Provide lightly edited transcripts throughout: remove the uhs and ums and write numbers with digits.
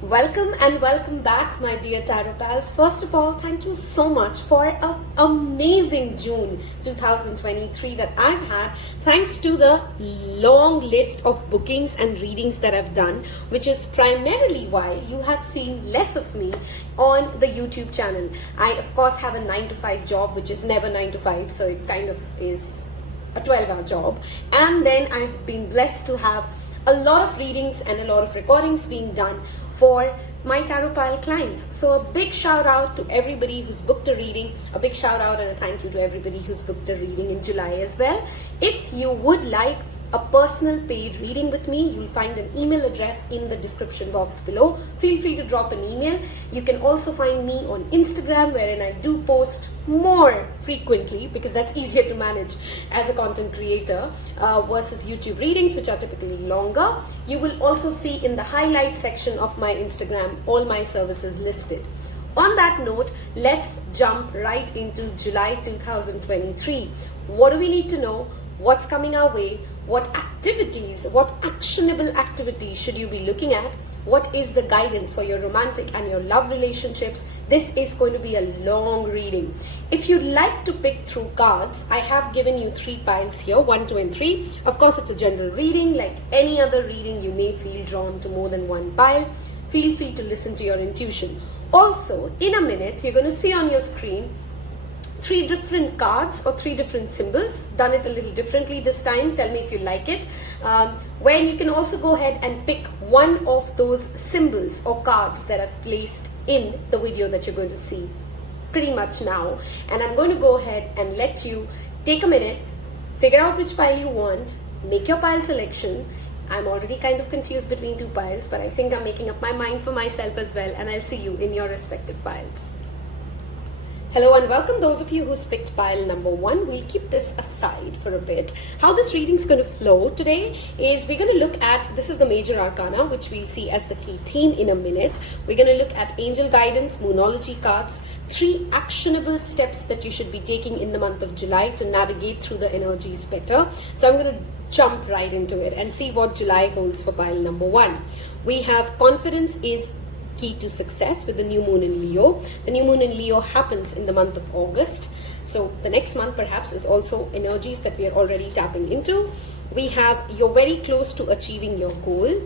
Welcome and welcome back, my dear Taropals. First of all, thank you so much for an amazing June 2023 that I've had, thanks to the long list of bookings and readings that I've done, which is primarily why you have seen less of me on the YouTube channel. I, of course, have a 9-to-5 job, which is never 9 to 5, so it kind of is a 12-hour job. And then I've been blessed to have a lot of readings and a lot of recordings being done for my Taropal clients. So a big shout out to everybody who's booked a reading, a big shout out and a thank you to everybody who's booked a reading in July as well. If you would like a personal paid reading with me, you'll find an email address in the description box below. Feel free to drop an email. You can also find me on Instagram, wherein I do post more frequently because that's easier to manage as a content creator versus YouTube readings, which are typically longer. You will also see in the highlight section of my Instagram all my services listed. On that note, let's jump right into July 2023. What do we need to know? What's coming our way? What activities, what actionable activities should you be looking at? What is the guidance for your romantic and your love relationships? This is going to be a long reading. If you'd like to pick through cards, I have given you 3 piles here, 1, 2 and 3. Of course, it's a general reading. Like any other reading, you may feel drawn to more than one pile. Feel free to listen to your intuition. Also, in a minute, you're going to see on your screen 3 different cards or 3 different symbols. Done it a little differently this time. Tell me if you like it. Where you can also go ahead and pick one of those symbols or cards that I've placed in the video that you're going to see pretty much now. And I'm going to go ahead and let you take a minute, figure out which pile you want, make your pile selection. I'm already kind of confused between 2 piles, but I think I'm making up my mind for myself as well, and I'll see you in your respective piles. Hello and welcome those of you who's picked pile number 1. We'll keep this aside for a bit. How this reading is going to flow today is we're going to look at, this is the major arcana, which we'll see as the key theme in a minute. We're going to look at angel guidance, moonology cards, 3 actionable steps that you should be taking in the month of July to navigate through the energies better. So I'm going to jump right into it and see what July holds for pile number 1. We have confidence is key to success with the new moon in Leo. The new moon in Leo happens in the month of August. So the next month perhaps is also energies that we are already tapping into. We have you're very close to achieving your goal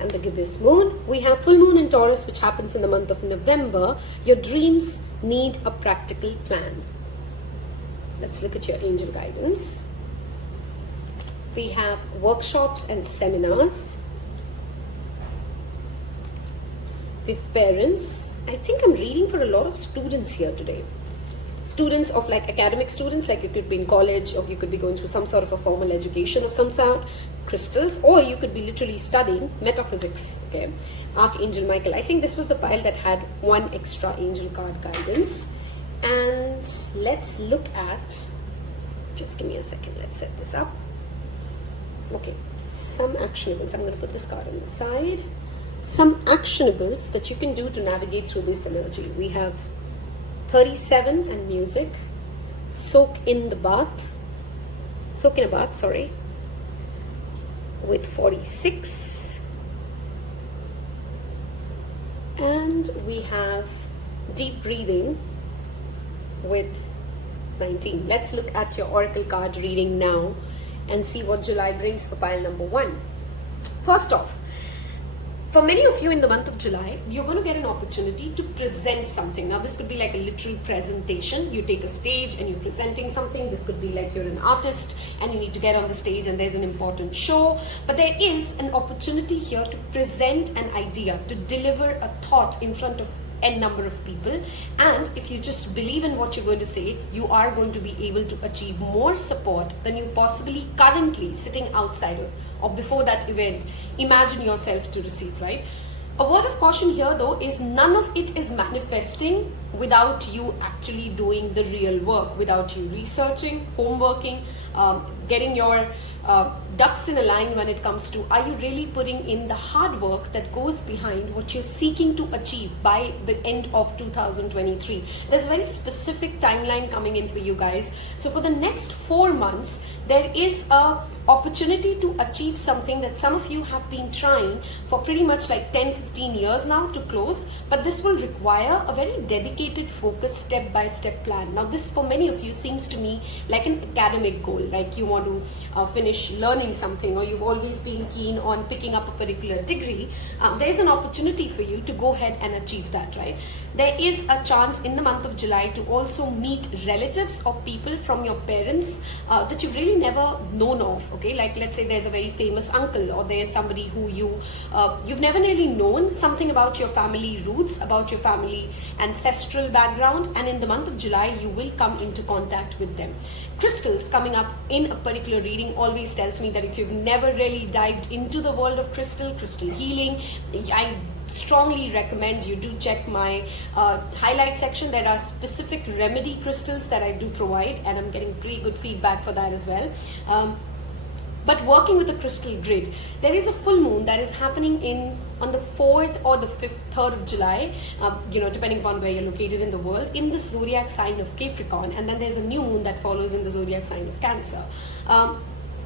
and the gibbous moon. We have full moon in Taurus, which happens in the month of November. Your dreams need a practical plan. Let's look at your angel guidance. We have workshops and seminars. With parents, I think I'm reading for a lot of students here today. Students of like academic students, like you could be in college or you could be going through some sort of a formal education of some sort, crystals, or you could be literally studying metaphysics, okay? Archangel Michael. I think this was the pile that had 1 extra angel card guidance. And let's look at, just give me a second, let's set this up. Okay, some actionables. I'm going to put this card on the side. Some actionables that you can do to navigate through this energy. We have 37 and music, soak in a bath, sorry, with 46, and we have deep breathing with 19. Let's look at your oracle card reading now and see what July brings for pile number 1. First off, for many of you in the month of July, you're going to get an opportunity to present something. Now, this could be like a literal presentation. You take a stage and you're presenting something. This could be like you're an artist and you need to get on the stage and there's an important show. But there is an opportunity here to present an idea, to deliver a thought in front of n number of people, and if you just believe in what you're going to say, you are going to be able to achieve more support than you possibly currently sitting outside of or before that event imagine yourself to receive, right? A word of caution here though is none of it is manifesting without you actually doing the real work, without you researching, homeworking, getting your ducks in a line when it comes to, are you really putting in the hard work that goes behind what you're seeking to achieve by the end of 2023. There's a very specific timeline coming in for you guys. So for the next 4 months, there is a opportunity to achieve something that some of you have been trying for pretty much like 10-15 years now to close, but this will require a very dedicated, focused, step-by-step plan. Now this for many of you seems to me like an academic goal, like you want to finish learning something, or you've always been keen on picking up a particular degree. There's an opportunity for you to go ahead and achieve that, right? There is a chance in the month of July to also meet relatives or people from your parents that you've really never known of, okay? Like let's say there's a very famous uncle, or there's somebody who you've never really known something about your family roots, about your family ancestral background, and in the month of July you will come into contact with them. Crystals coming up in a particular reading always tells me that if you've never really dived into the world of crystal healing, I strongly recommend you do check my highlight section. There are specific remedy crystals that I do provide, and I'm getting pretty good feedback for that as well. But working with a crystal grid, there is a full moon that is happening on the 4th or the 5th, 3rd of July, depending upon where you're located in the world, in the zodiac sign of Capricorn, and then there's a new moon that follows in the zodiac sign of Cancer.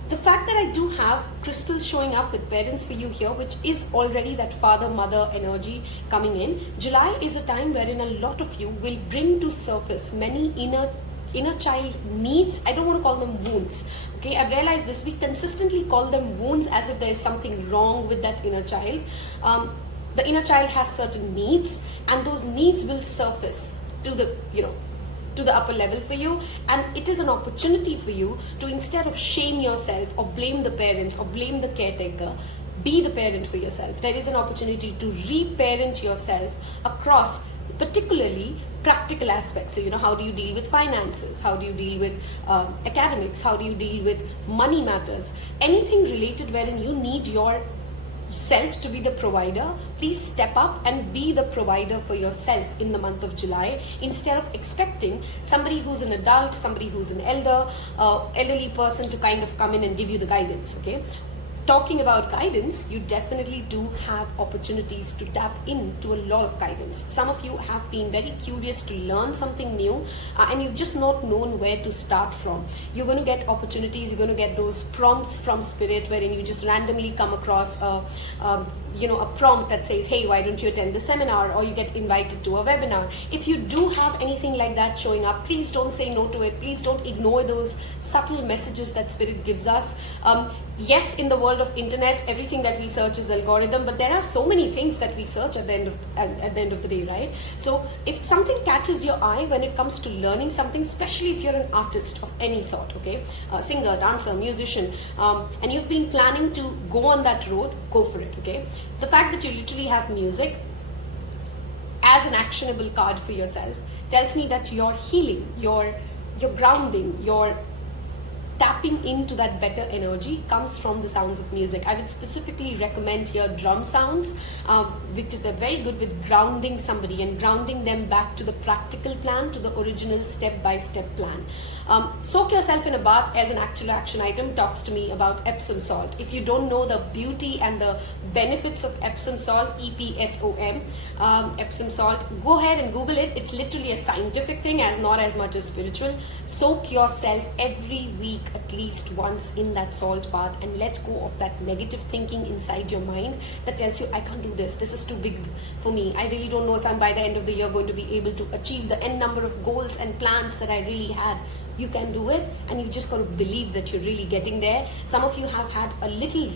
The fact that I do have crystals showing up with parents for you here, which is already that father-mother energy coming in, July is a time wherein a lot of you will bring to surface many inner child needs. I don't want to call them wounds, okay? I've realized this, we consistently call them wounds as if there is something wrong with that inner child. The inner child has certain needs, and those needs will surface to the upper level for you, and it is an opportunity for you to, instead of shame yourself or blame the parents or blame the caretaker, be the parent for yourself. There is an opportunity to reparent yourself across particularly practical aspects. So how do you deal with finances, how do you deal with academics, how do you deal with money matters, anything related wherein you need your self to be the provider. Please step up and be the provider for yourself in the month of July, instead of expecting somebody who's an adult, somebody who's an elderly person to kind of come in and give you the guidance, okay? Talking about guidance, you definitely do have opportunities to tap into a lot of guidance. Some of you have been very curious to learn something new, and you've just not known where to start from. You're going to get opportunities, you're going to get those prompts from spirit wherein you just randomly come across a prompt that says, hey, why don't you attend the seminar, or you get invited to a webinar. If you do have anything like that showing up, please don't say no to it. Please don't ignore those subtle messages that spirit gives us. Yes, in the world of internet, everything that we search is algorithm, but there are so many things that we search at the end of the day, right? So if something catches your eye when it comes to learning something, especially if you're an artist of any sort, okay, singer, dancer, musician, and you've been planning to go on that road, go for it, okay? The fact that you literally have music as an actionable card for yourself tells me that you're healing, you're grounding, you're tapping into that better energy comes from the sounds of music. I would specifically recommend here drum sounds, because they're very good with grounding somebody and grounding them back to the practical plan, to the original step-by-step plan. Soak yourself in a bath as an actual action item talks to me about Epsom salt. If you don't know the beauty and the benefits of Epsom salt, EPSOM, Epsom salt, go ahead and Google it. It's literally a scientific thing, as not as much as spiritual. Soak yourself every week at least once in that salt bath, and let go of that negative thinking inside your mind that tells you, I can't do this is too big for me, I really don't know if I'm by the end of the year going to be able to achieve the n number of goals and plans that I really had. You can do it, and you just got to believe that you're really getting there. Some of you have had a little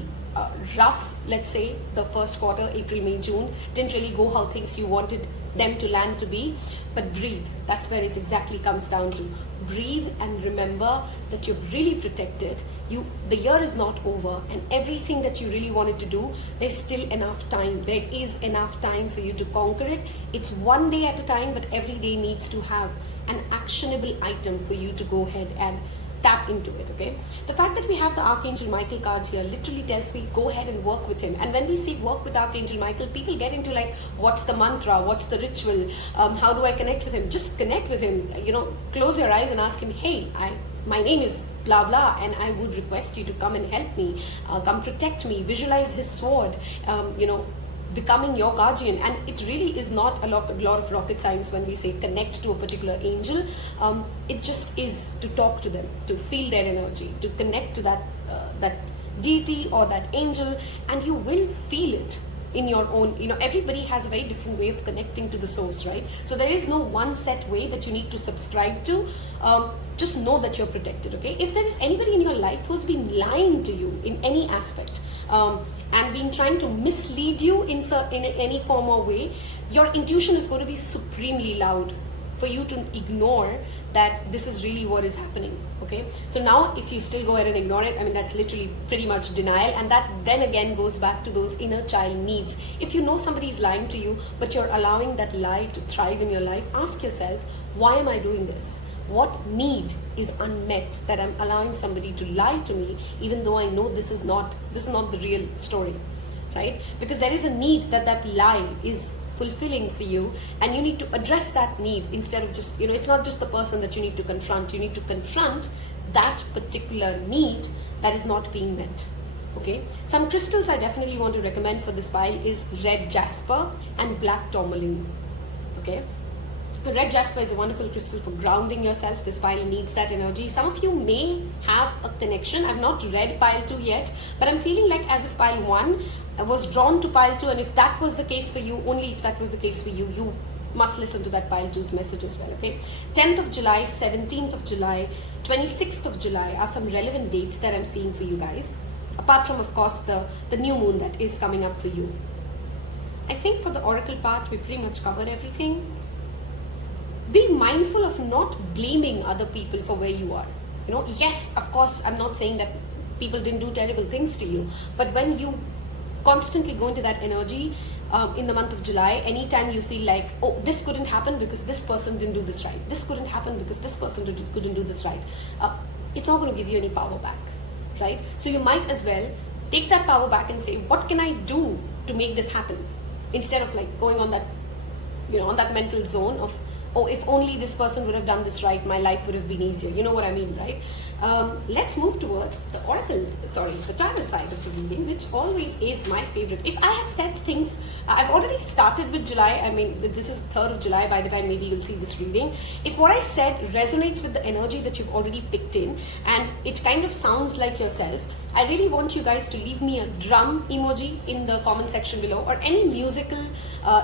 rough, let's say, the first quarter, April, May, June, didn't really go how things you wanted them to land to be, but breathe. That's where it exactly comes down to. Breathe and remember that you're really protected. The year is not over, and everything that you really wanted to do, there's still enough time. There is enough time for you to conquer it. It's one day at a time, but every day needs to have an actionable item for you to go ahead and tap into it, okay? The fact that we have the Archangel Michael card here literally tells me go ahead and work with him. And when we say work with Archangel Michael, people get into like, what's the mantra, what's the ritual, how do I connect with him? Just connect with him, close your eyes and ask him, hey, my name is blah blah, and I would request you to come and help me, come protect me, visualize his sword, becoming your guardian. And it really is not a lot of rocket science when we say connect to a particular angel. It just is to talk to them, to feel their energy, to connect to that deity or that angel, and you will feel it in your own. Everybody has a very different way of connecting to the source, right? So there is no one set way that you need to subscribe to. Just know that you're protected, okay? If there is anybody in your life who's been lying to you in any aspect, and been trying to mislead you in any form or way, your intuition is going to be supremely loud for you to ignore that this is really what is happening, okay? So now if you still go ahead and ignore it, that's literally pretty much denial, and that then again goes back to those inner child needs. If you know somebody is lying to you, but you're allowing that lie to thrive in your life, ask yourself, why am I doing this? What need is unmet that I'm allowing somebody to lie to me, even though I know this is not the real story, right? Because there is a need that lie is fulfilling for you, and you need to address that need instead of just, it's not just the person that you need to confront. You need to confront that particular need that is not being met, okay? Some crystals I definitely want to recommend for this pile is red jasper and black tourmaline, okay? Red jasper is a wonderful crystal for grounding yourself. This pile needs that energy. Some of you may have a connection. I've not read pile 2 yet, but I'm feeling like as if pile 1 was drawn to pile 2, and if that was the case for you, only if that was the case for you, you must listen to that pile 2's message as well, okay? 10th of July, 17th of July, 26th of July are some relevant dates that I'm seeing for you guys, apart from, of course, the new moon that is coming up for you. I think for the oracle part, we pretty much covered everything. Be mindful of not blaming other people for where you are. Yes, of course, I'm not saying that people didn't do terrible things to you, but when you constantly go into that energy in the month of July, anytime you feel like, oh, this couldn't happen because this person didn't do this right, this couldn't happen because this person couldn't do this right, it's not going to give you any power back, right? So you might as well take that power back and say, what can I do to make this happen? Instead of like going on that, on that mental zone of, oh, if only this person would have done this right, my life would have been easier. You know what I mean, right? Let's move towards the tarot side of the reading, which always is my favorite. If I have said things, I've already started with July. This is 3rd of July by the time maybe you'll see this reading. If what I said resonates with the energy that you've already picked in, and it kind of sounds like yourself, I really want you guys to leave me a drum emoji in the comment section below, or any musical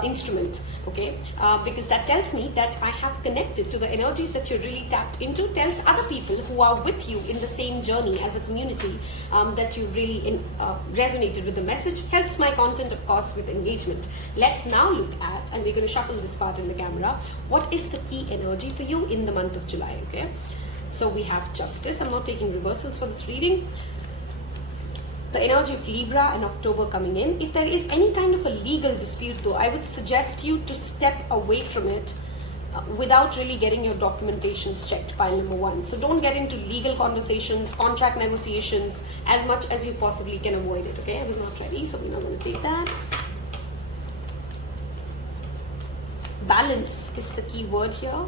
instrument, okay? Because that tells me that I have connected to the energies that you're really tapped into, tells other people who are with you in the same journey as a community that you really resonated with the message. Helps my content, of course, with engagement. Let's now look at, and we're going to shuffle this part in the camera, what is the key energy for you in the month of July, okay? So we have Justice. I'm not taking reversals for this reading. The energy of Libra and October coming in. If there is any kind of a legal dispute though, I would suggest you to step away from it without really getting your documentations checked, pile number 1. So don't get into legal conversations, contract negotiations, as much as you possibly can avoid it, okay? I was not ready, so we're not going to take that. Balance is the key word here.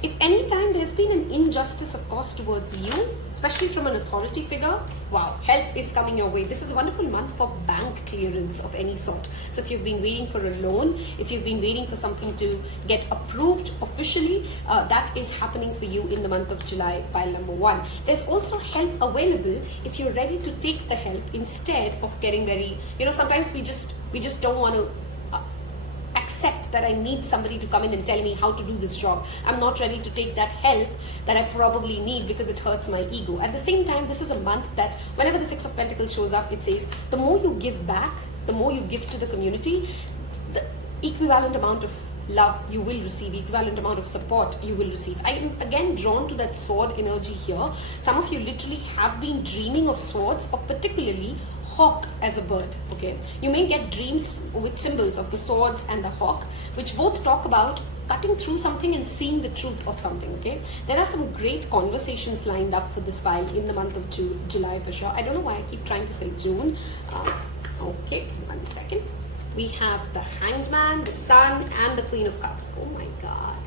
If any time there's been an injustice, of course, towards you, especially from an authority figure, wow, help is coming your way. This is a wonderful month for bank clearance of any sort. So if you've been waiting for a loan, if you've been waiting for something to get approved officially, that is happening for you in the month of July, pile number 1. There's also help available if you're ready to take the help instead of getting very, sometimes we just don't want to accept that I need somebody to come in and tell me how to do this job. I'm not ready to take that help that I probably need because it hurts my ego. At the same time, this is a month that whenever the 6 of Pentacles shows up, it says the more you give back, the more you give to the community, the equivalent amount of love you will receive, equivalent amount of support you will receive. I am again drawn to that sword energy here. Some of you literally have been dreaming of swords, or particularly hawk as a bird, okay? You may get dreams with symbols of the swords and the hawk, which both talk about cutting through something and seeing the truth of something, okay? There are some great conversations lined up for this file in the month of July for sure. I don't know why I keep trying to say June. Okay, 1 second. We have the Hanged Man, the Sun, and the Queen of Cups. Oh my God.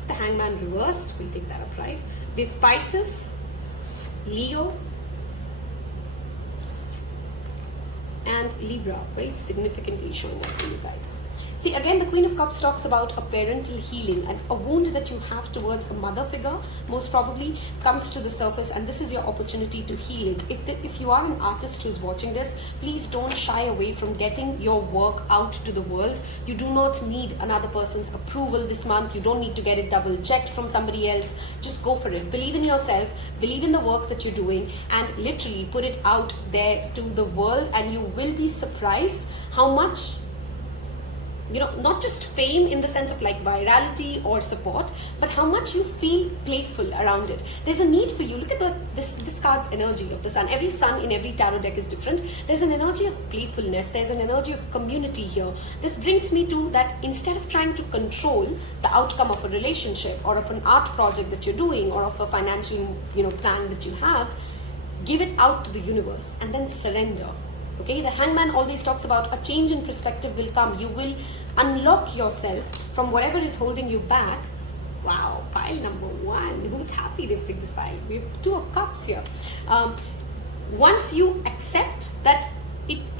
If the Hanged Man reversed, we'll take that up, right? We have Pisces, Leo, and Libra, very significantly showing up for you guys. See, again, the Queen of Cups talks about a parental healing, and a wound that you have towards a mother figure most probably comes to the surface, and this is your opportunity to heal it. If you are an artist who's watching this, please don't shy away from getting your work out to the world. You do not need another person's approval this month. You don't need to get it double checked from somebody else. Just go for it. Believe in yourself, believe in the work that you're doing, and literally put it out there to the world, and you will be surprised how much, not just fame in the sense of like virality or support, but how much you feel playful around it. There's a need for you. Look at this card's energy of the sun. Every sun in every tarot deck is different. There's an energy of playfulness. There's an energy of community here. This brings me to that instead of trying to control the outcome of a relationship or of an art project that you're doing or of a financial, plan that you have, give it out to the universe and then surrender. Okay, the Hangman always talks about a change in perspective will come. You will unlock yourself from whatever is holding you back. Wow, pile number 1. Who's happy they've picked this pile? We have 2 of Cups here. Once you accept that,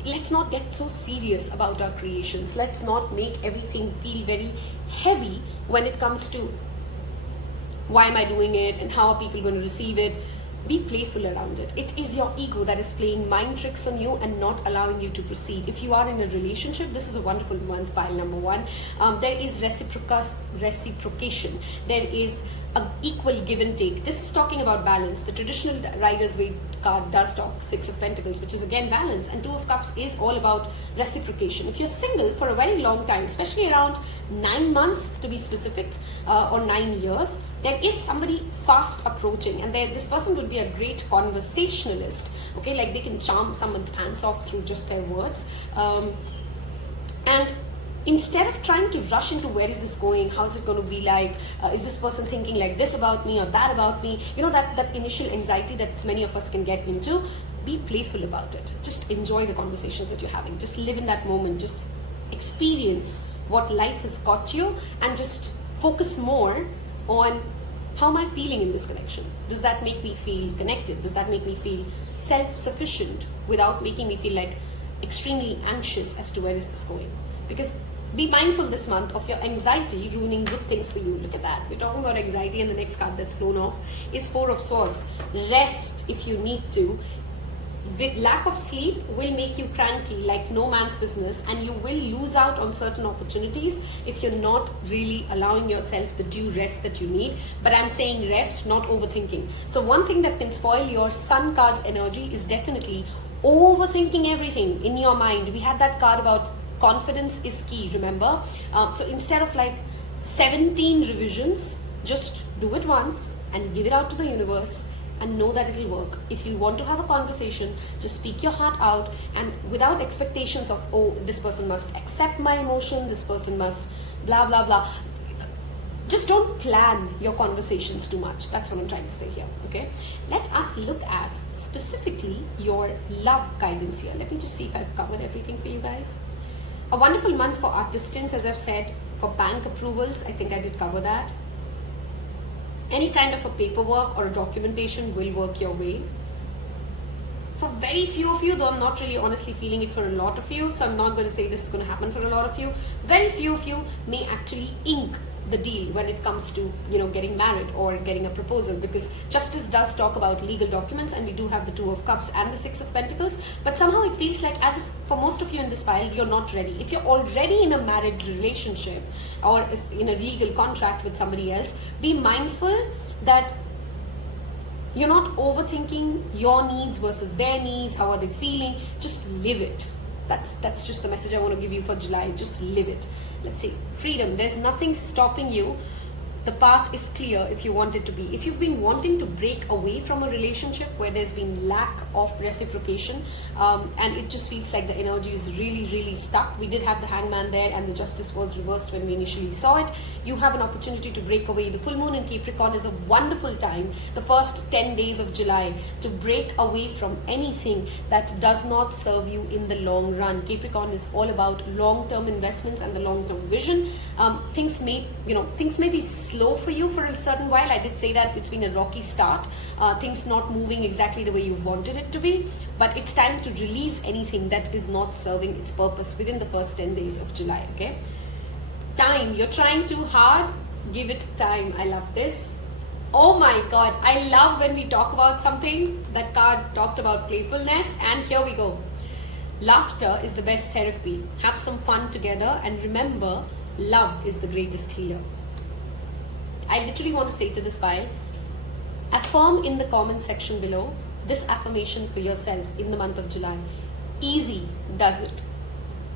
let's not get so serious about our creations. Let's not make everything feel very heavy when it comes to why am I doing it and how are people going to receive it. Be playful around it. It is your ego that is playing mind tricks on you and not allowing you to proceed. If you are in a relationship, this is a wonderful month, pile number 1. There is reciprocation. There is an equal give and take. This is talking about balance. The traditional Rider's Waite card does talk 6 of Pentacles, which is again balance, and 2 of Cups is all about reciprocation. If you're single for a very long time, especially around 9 months to be specific, or 9 years, there is somebody fast approaching, and this person would be a great conversationalist. Okay, like they can charm someone's hands off through just their words. And instead of trying to rush into where is this going, how is it going to be like, is this person thinking like this about me or that about me, that initial anxiety that many of us can get into, be playful about it. Just enjoy the conversations that you're having. Just live in that moment. Just experience what life has got you, and just focus more on how am I feeling in this connection. Does that make me feel connected? Does that make me feel self-sufficient without making me feel like extremely anxious as to where is this going? Because be mindful this month of your anxiety ruining good things for you. Look at that. We're talking about anxiety, and the next card that's flown off is 4 of Swords. Rest if you need to. With lack of sleep will make you cranky like no man's business, and you will lose out on certain opportunities if you're not really allowing yourself the due rest that you need. But I'm saying rest, not overthinking. So one thing that can spoil your Sun card's energy is definitely overthinking everything in your mind. We had that card about confidence is key, remember? So instead of like 17 revisions, just do it once and give it out to the universe and know that it'll work. If you want to have a conversation, just speak your heart out, and without expectations of, oh, this person must accept my emotion, this person must blah, blah, blah. Just don't plan your conversations too much. That's what I'm trying to say here, okay? Let us look at specifically your love guidance here. Let me just see if I've covered everything for you guys. A wonderful month for artisans, as I've said. For bank approvals, I think I did cover that. Any kind of a paperwork or a documentation will work your way. For very few of you, though I'm not really honestly feeling it for a lot of you, so I'm not going to say this is going to happen for a lot of you. Very few of you may actually ink the deal when it comes to, getting married or getting a proposal, because justice does talk about legal documents, and we do have the 2 of Cups and the 6 of Pentacles, but somehow it feels like as if for most of you in this pile, you're not ready. If you're already in a married relationship or if in a legal contract with somebody else, be mindful that you're not overthinking your needs versus their needs. How are they feeling? Just live it. That's just the message I want to give you for July. Just live it. Let's see. Freedom. There's nothing stopping you The path is clear if you want it to be. If you've been wanting to break away from a relationship where there's been lack of reciprocation, and it just feels like the energy is really stuck. We did have the Hangman there, and the Justice was reversed when we initially saw it. You have an opportunity to break away. The full moon in Capricorn is a wonderful time, the first 10 days of July, to break away from anything that does not serve you in the long run. Capricorn is all about long-term investments and the long-term vision. Things may be slow for you for a certain while. I did say that it's been a rocky start, things not moving exactly the way you wanted it to be, but it's time to release anything that is not serving its purpose within the first 10 days of July. Okay, time, you're trying too hard, give it time. I love this. Oh my god, I love when we talk about something. That card talked about playfulness, and here we go. Laughter is the best therapy. Have some fun together, and remember, love is the greatest healer. I literally want to say to this pile, affirm in the comment section below this affirmation for yourself in the month of July. Easy does it.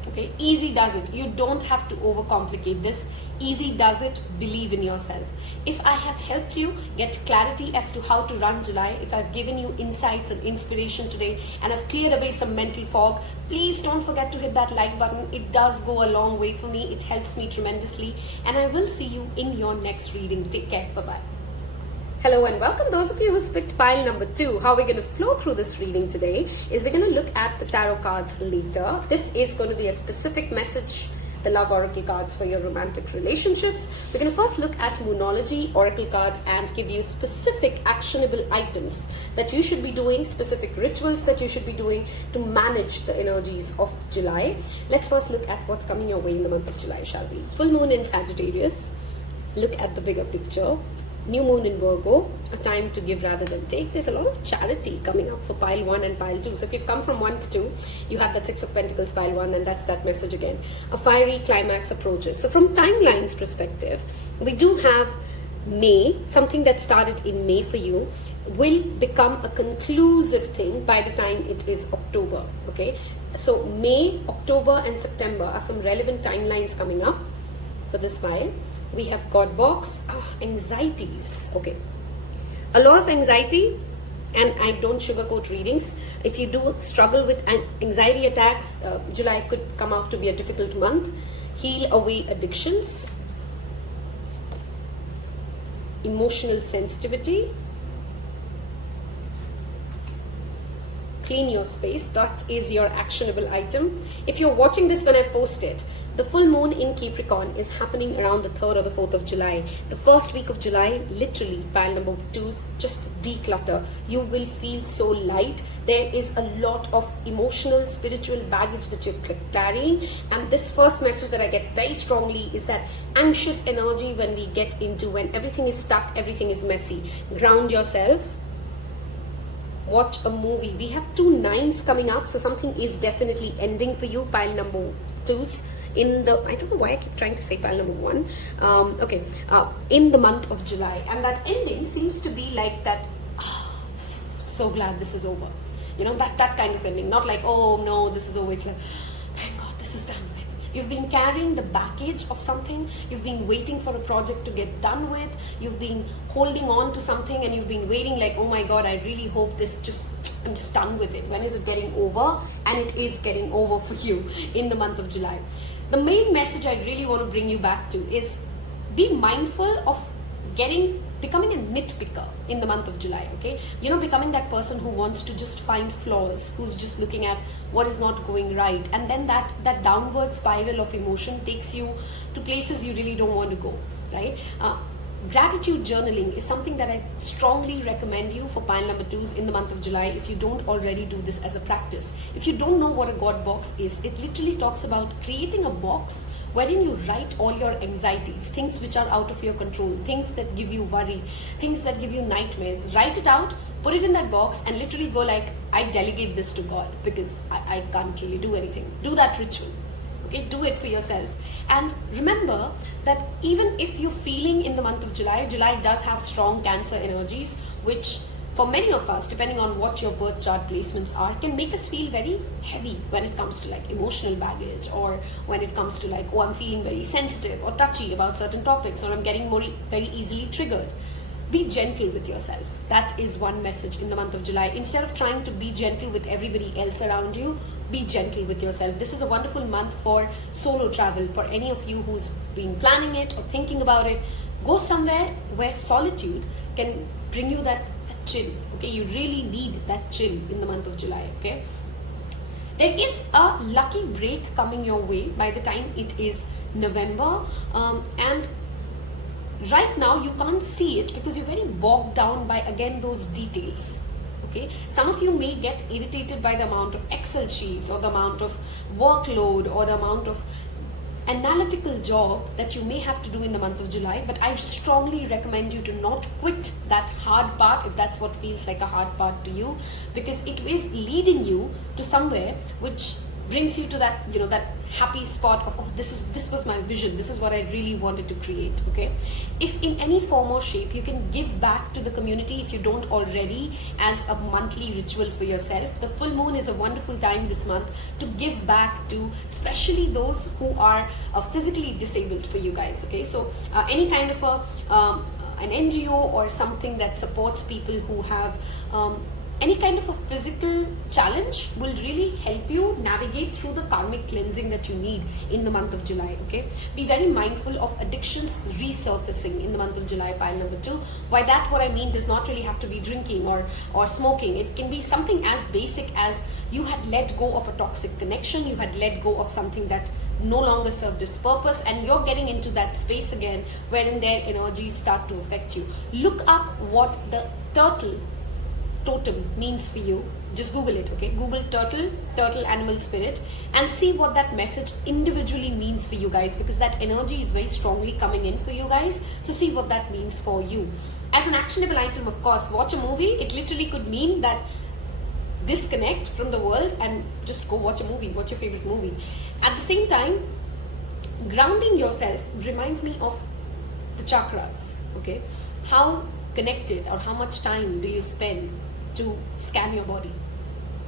Okay, easy does it. You don't have to overcomplicate this. Easy does it. Believe in yourself. If I have helped you get clarity as to how to run July, if I've given you insights and inspiration today, and I've cleared away some mental fog, please don't forget to hit that like button. It does go a long way for me. It helps me tremendously, and I will see you in your next reading. Take care. Bye-bye. Hello and welcome those of you who picked pile number 2. How we're going to flow through this reading today is we're going to look at the tarot cards later. This is going to be a specific message, the love oracle cards for your romantic relationships. We're going to first look at Moonology oracle cards and give you specific actionable items that you should be doing, specific rituals that you should be doing to manage the energies of July. Let's first look at what's coming your way in the month of July, shall we? Full moon in Sagittarius. Look at the bigger picture. New moon in Virgo, a time to give rather than take. There's a lot of charity coming up for pile 1 and pile 2. So if you've come from 1 to 2, you have that 6 of Pentacles pile 1, and that's that message again. A fiery climax approaches. So from timelines perspective, we do have May, something that started in May for you will become a conclusive thing by the time it is October. Okay, so May, October and September are some relevant timelines coming up for this pile. We have God box, anxieties. Okay, a lot of anxiety, and I don't sugarcoat readings. If you do struggle with anxiety attacks, July could come out to be a difficult month. Heal away addictions, emotional sensitivity, clean your space. That is your actionable item. If you're watching this when I post it, the full moon in Capricorn is happening around the 3rd or the 4th of July. The first week of July, literally, pile number 2, just declutter. You will feel so light. There is a lot of emotional, spiritual baggage that you're carrying. And this first message that I get very strongly is that anxious energy when we get into, when everything is stuck, everything is messy. Ground yourself. Watch a movie. We have 2 9s coming up, so something is definitely ending for you, pile number 2s. In the, I don't know why I keep trying to say pile number 1. In the month of July, and that ending seems to be like that. Oh, so glad this is over. You know, that kind of ending. Not like, oh no, this is over. It's like, thank God this is done with. You've been carrying the baggage of something. You've been waiting for a project to get done with. You've been holding on to something, and you've been waiting like, oh my God, I really hope I'm just done with it. When is it getting over? And it is getting over for you in the month of July. The main message I really want to bring you back to is be mindful of becoming a nitpicker in the month of July, okay? You know, becoming that person who wants to just find flaws, who's just looking at what is not going right, and then that downward spiral of emotion takes you to places you really don't want to go, right? Gratitude journaling is something that I strongly recommend you for pile number 2s in the month of July if you don't already do this as a practice. If you don't know what a God box is, it literally talks about creating a box wherein you write all your anxieties, things which are out of your control, things that give you worry, things that give you nightmares. Write it out, put it in that box, and literally go like, I delegate this to God because I can't really do anything. Do that ritual. Okay, do it for yourself. And remember that even if you're feeling in the month of July, July does have strong Cancer energies, which for many of us, depending on what your birth chart placements are, can make us feel very heavy when it comes to like emotional baggage, or when it comes to like, oh, I'm feeling very sensitive or touchy about certain topics, or I'm getting very easily triggered. Be gentle with yourself. That is one message in the month of July. Instead of trying to be gentle with everybody else around you, be gentle with yourself. This is a wonderful month for solo travel. For any of you who's been planning it or thinking about it, go somewhere where solitude can bring you that chill. Okay, you really need that chill in the month of July. Okay, there is a lucky break coming your way by the time it is November, and right now you can't see it because you're very bogged down by, again, those details. Okay, some of you may get irritated by the amount of Excel sheets, or the amount of workload, or the amount of analytical job that you may have to do in the month of July. But I strongly recommend you to not quit that hard part, if that's what feels like a hard part to you, because it is leading you to somewhere which brings you to that, you know, that happy spot of, oh, this was my vision, this is what I really wanted to create. Okay, if in any form or shape you can give back to the community, if you don't already, as a monthly ritual for yourself. The full moon is a wonderful time this month to give back to, especially those who are physically disabled for you guys. Okay, so any kind of an NGO or something that supports people who have any kind of a physical challenge will really help you navigate through the karmic cleansing that you need in the month of July. Okay, be very mindful of addictions resurfacing in the month of July, pile number 2. By that, what I mean does not really have to be drinking or smoking. It can be something as basic as you had let go of a toxic connection, you had let go of something that no longer served its purpose, and you're getting into that space again wherein their energies start to affect you. Look up what the turtle totem means for you. Just Google it. Okay, Google turtle animal spirit, and see what that message individually means for you guys, because that energy is very strongly coming in for you guys. So see what that means for you. As an actionable item, of course, watch a movie. It literally could mean that disconnect from the world and just go watch a movie, watch your favorite movie. At the same time, grounding yourself reminds me of the chakras. Okay, how connected or how much time do you spend to scan your body?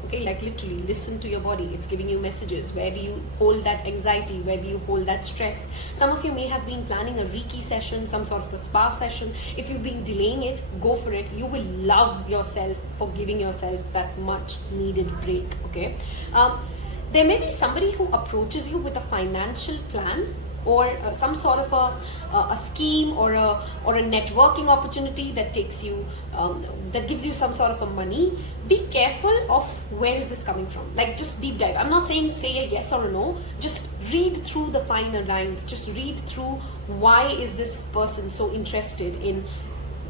Okay, like literally listen to your body. It's giving you messages. Where do you hold that anxiety? Where do you hold that stress? Some of you may have been planning a Reiki session, some sort of a spa session. If you've been delaying it, go for it. You will love yourself for giving yourself that much needed break. Okay, there may be somebody who approaches you with a financial plan, or some sort of a scheme, or a networking opportunity that takes you, that gives you some sort of a money. Be careful of where is this coming from. Like, just deep dive. I'm not saying say a yes or a no. Just read through the finer lines. Just read through, why is this person so interested in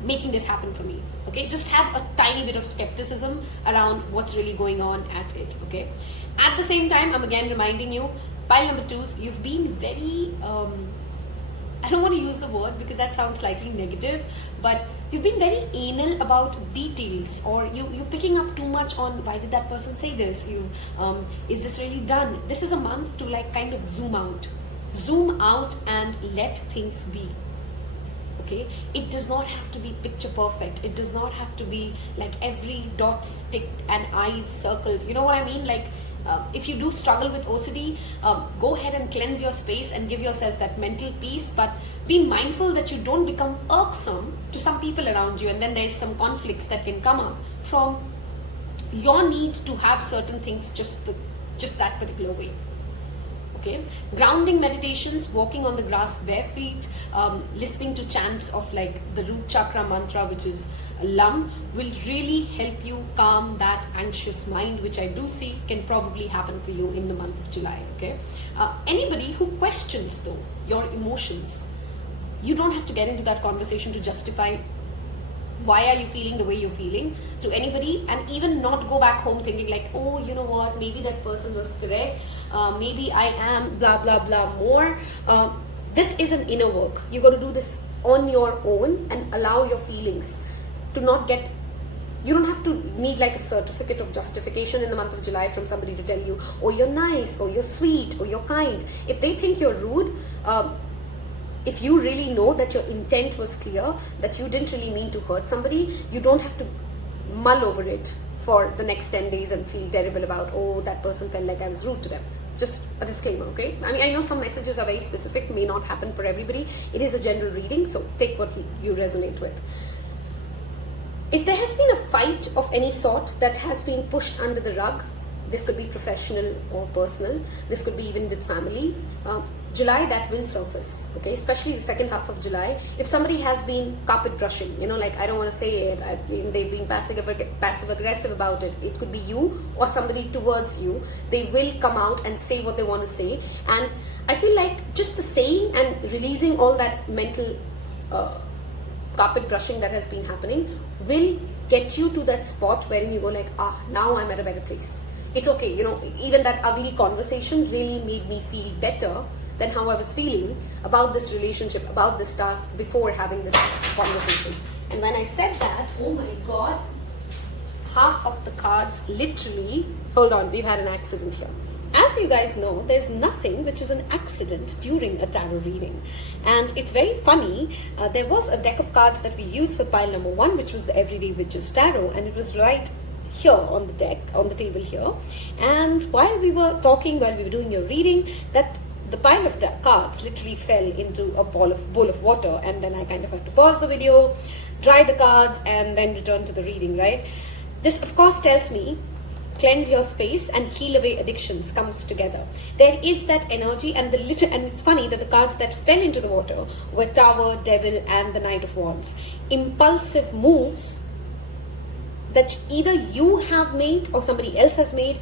making this happen for me? Okay, just have a tiny bit of skepticism around what's really going on at it. Okay, at the same time, I'm again reminding you, pile number 2s, you've been very, I don't want to use the word because that sounds slightly negative, but you've been very anal about details, or you're picking up too much on, why did that person say this? Is this really done? This is a month to like kind of zoom out and let things be. Okay, it does not have to be picture perfect. It does not have to be like every dot sticked and I's circled. You know what I mean? Like, if you do struggle with OCD, go ahead and cleanse your space and give yourself that mental peace, but be mindful that you don't become irksome to some people around you, and then there's some conflicts that can come up from your need to have certain things just that particular way. Okay, grounding meditations, walking on the grass bare feet, listening to chants of like the root chakra mantra, which is Lam, will really help you calm that anxious mind, which I do see can probably happen for you in the month of July. Okay, anybody who questions though your emotions, you don't have to get into that conversation to justify why are you feeling the way you're feeling to anybody, and even not go back home thinking like, oh, you know what, maybe that person was correct, maybe I am blah blah blah more. This is an inner work. You're going to do this on your own and allow your feelings to not get, you don't have to need like a certificate of justification in the month of July from somebody to tell you, oh, you're nice, or you're sweet, or you're kind. If they think you're rude, if you really know that your intent was clear, that you didn't really mean to hurt somebody, you don't have to mull over it for the next 10 days and feel terrible about, oh, that person felt like I was rude to them. Just a disclaimer, okay? I mean, I know some messages are very specific, may not happen for everybody. It is a general reading, so take what you resonate with. If there has been a fight of any sort that has been pushed under the rug, this could be professional or personal, this could be even with family, July, that will surface, okay? Especially the second half of July. If somebody has been carpet brushing, you know, like, I don't want to say it, they've been passive aggressive about it. It could be you or somebody towards you. They will come out and say what they want to say. And I feel like just the saying and releasing all that mental carpet brushing that has been happening will get you to that spot wherein you go like, now I'm at a better place. It's okay, you know, even that ugly conversation really made me feel better than how I was feeling about this relationship, about this task before having this conversation. And when I said that, oh my God, half of the cards literally, hold on, we've had an accident here. As you guys know, there's nothing which is an accident during a tarot reading. And it's very funny, there was a deck of cards that we used for pile number 1, which was the Everyday Witches Tarot, and it was right here on the deck, on the table here. And while we were talking, while we were doing your reading, that the pile of cards literally fell into a bowl of water, and then I kind of had to pause the video, dry the cards, and then return to the reading, right? This, of course, tells me cleanse your space and heal away addictions comes together. There is that energy, and it's funny that the cards that fell into the water were Tower, Devil, and the Knight of Wands. Impulsive moves that either you have made or somebody else has made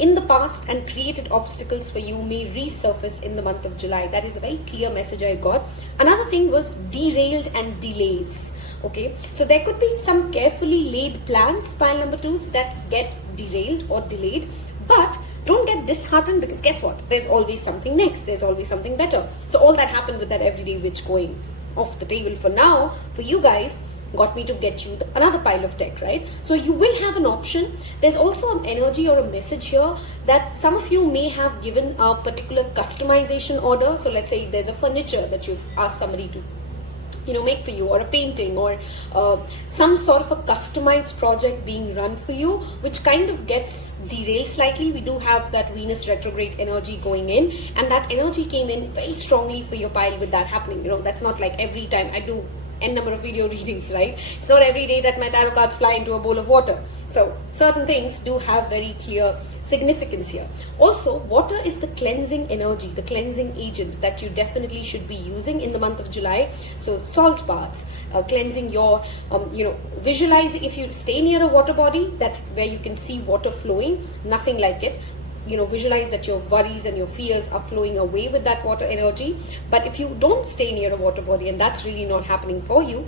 in the past and created obstacles for you may resurface in the month of July. That is a very clear message I got. Another thing was derailed and delays. Okay, so there could be some carefully laid plans, pile number 2s, that get derailed or delayed, but don't get disheartened, because guess what? There's always something next. There's always something better. So all that happened with that Everyday Witch going off the table for now, for you guys, got me to get you another pile of deck, right? So you will have an option. There's also an energy or a message here that some of you may have given a particular customization order. So let's say there's a furniture that you've asked somebody to, you know, make for you, or a painting, or some sort of a customized project being run for you, which kind of gets derailed slightly. We do have that Venus retrograde energy going in, and that energy came in very strongly for your pile with that happening. You know, that's not like every time I do n number of video readings, right? It's not every day that my tarot cards fly into a bowl of water. So certain things do have very clear significance here. Also, water is the cleansing energy, the cleansing agent that you definitely should be using in the month of July. So salt baths, cleansing your, visualizing, if you stay near a water body that where you can see water flowing, nothing like it. You know, visualize that your worries and your fears are flowing away with that water energy. But if you don't stay near a water body and that's really not happening for you,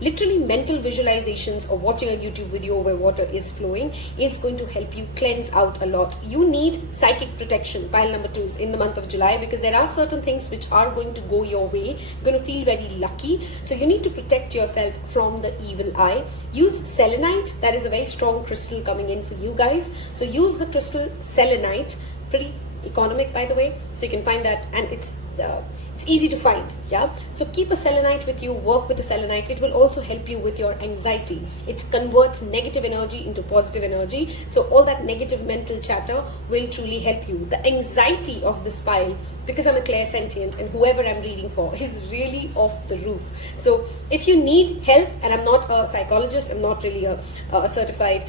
literally mental visualizations or watching a YouTube video where water is flowing is going to help you cleanse out a lot. You need psychic protection, pile number 2s, in the month of July, because there are certain things which are going to go your way. You're going to feel very lucky. So you need to protect yourself from the evil eye. Use selenite. That is a very strong crystal coming in for you guys. So use the crystal selenite. Pretty economic, by the way. So you can find that, and it's easy to find, yeah? So keep a selenite with you, work with the selenite. It will also help you with your anxiety. It converts negative energy into positive energy. So all that negative mental chatter will truly help you. The anxiety of this pile, because I'm a clairsentient and whoever I'm reading for, is really off the roof. So if you need help, and I'm not a psychologist, I'm not really a certified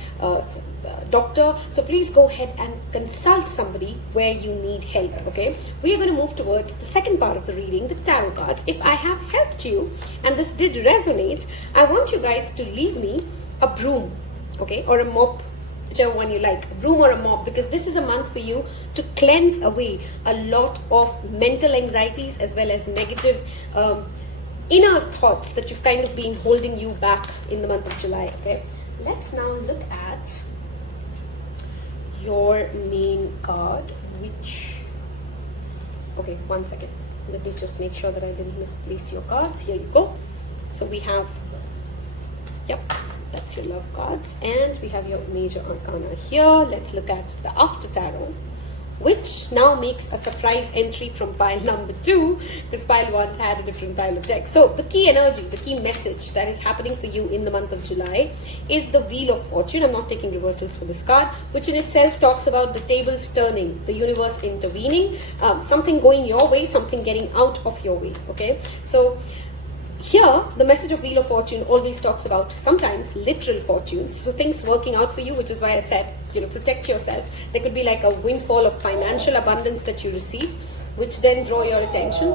doctor, so please go ahead and consult somebody where you need help, okay? We are going to move towards the second part of the reading, the tarot cards. If I have helped you and this did resonate, I want you guys to leave me a broom, okay, or a mop, whichever one you like, a broom or a mop, because this is a month for you to cleanse away a lot of mental anxieties as well as negative inner thoughts that you've kind of been holding you back in the month of July, okay? Let's now look at your main card, which, okay, one second, let me just make sure that I didn't misplace your cards. Here you go. So we have, yep, that's your love cards, and we have your major arcana here. Let's look at the after tarot which now makes a surprise entry from pile number 2, because pile 1 had a different pile of deck. So the key energy, the key message that is happening for you in the month of July is the Wheel of Fortune. I'm not taking reversals for this card, which in itself talks about the tables turning, the universe intervening, something going your way, something getting out of your way. Okay, so here, the message of Wheel of Fortune always talks about sometimes literal fortunes. So things working out for you, which is why I said, protect yourself. There could be like a windfall of financial abundance that you receive, which then draw your attention.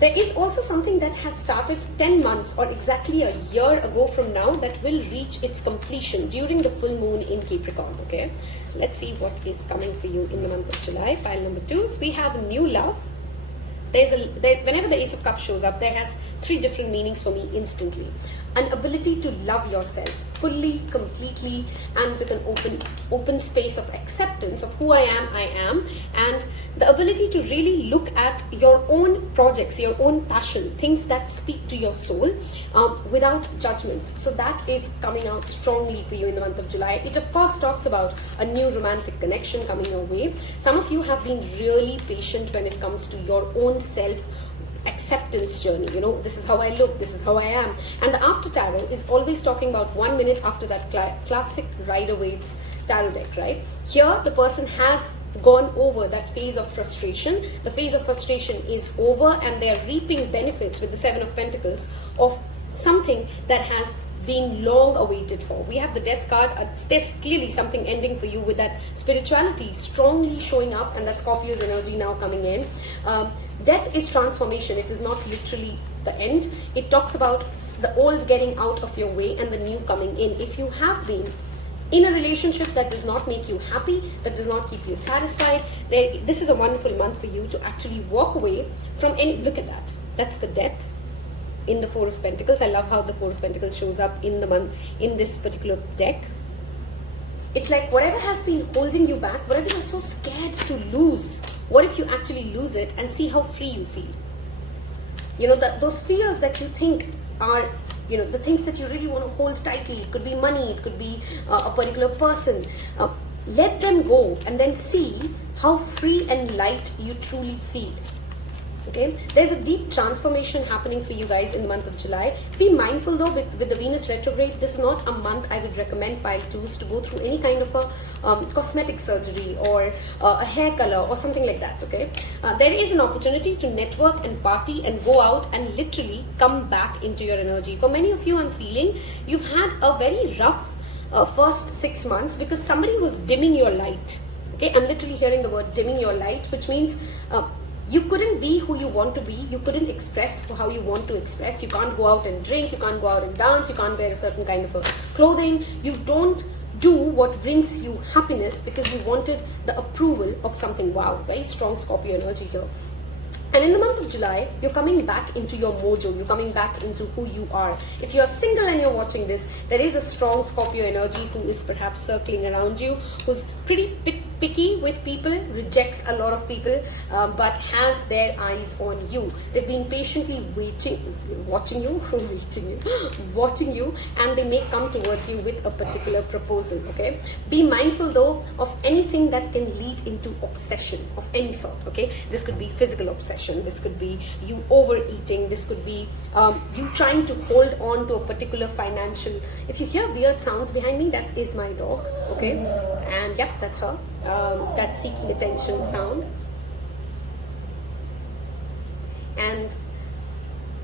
There is also something that has started 10 months or exactly a year ago from now that will reach its completion during the full moon in Capricorn. Okay, let's see what is coming for you in the month of July. Pile number 2, so we have new love. Whenever the Ace of Cups shows up, there has 3 different meanings for me instantly. An ability to love yourself fully, completely, and with an open space of acceptance of who I am, and the ability to really look at your own projects, your own passion, things that speak to your soul without judgments. So that is coming out strongly for you in the month of July. It of course talks about a new romantic connection coming your way. Some of you have been really patient when it comes to your own self acceptance journey. This is how I look, this is how I am. And the After Tarot is always talking about 1 minute after that classic Rider-Waite's tarot deck, right? Here the person has gone over that phase of frustration. The phase of frustration is over and they are reaping benefits with the 7 of Pentacles of something that has been long awaited for. We have the Death card. There's clearly something ending for you with that spirituality strongly showing up, and that Scorpio's energy now coming in. Death is transformation. It is not literally the end. It talks about the old getting out of your way and the new coming in. If you have been in a relationship that does not make you happy, that does not keep you satisfied, this is a wonderful month for you to actually walk away from any. Look at that. That's the Death in the 4 of Pentacles. I love how the 4 of Pentacles shows up in the month in this particular deck. It's like whatever has been holding you back, whatever you're so scared to lose, what if you actually lose it and see how free you feel? Those fears that you think are, the things that you really want to hold tightly. It could be money, it could be a particular person. Let them go and then see how free and light you truly feel. Okay, there's a deep transformation happening for you guys in the month of July. Be mindful though, with the Venus retrograde, this is not a month I would recommend pile 2s to go through any kind of a cosmetic surgery or a hair color or something like that. Okay, there is an opportunity to network and party and go out and literally come back into your energy. For many of you, I'm feeling you've had a very rough first 6 months because somebody was dimming your light. Okay, I'm literally hearing the word dimming your light, which means you couldn't be who you want to be. You couldn't express how you want to express. You can't go out and drink. You can't go out and dance. You can't wear a certain kind of a clothing. You don't do what brings you happiness because you wanted the approval of something. Wow, very strong Scorpio energy here. And in the month of July, you're coming back into your mojo. You're coming back into who you are. If you're single and you're watching this, there is a strong Scorpio energy who is perhaps circling around you, who's pretty picky with people, rejects a lot of people, but has their eyes on you. They've been patiently watching you, and they may come towards you with a particular proposal. Okay, be mindful though of anything that can lead into obsession of any sort. Okay, this could be physical obsession, this could be you overeating, this could be you trying to hold on to a particular financial. If you hear weird sounds behind me, that is my dog. Okay, and yep, that's her. That seeking attention sound. And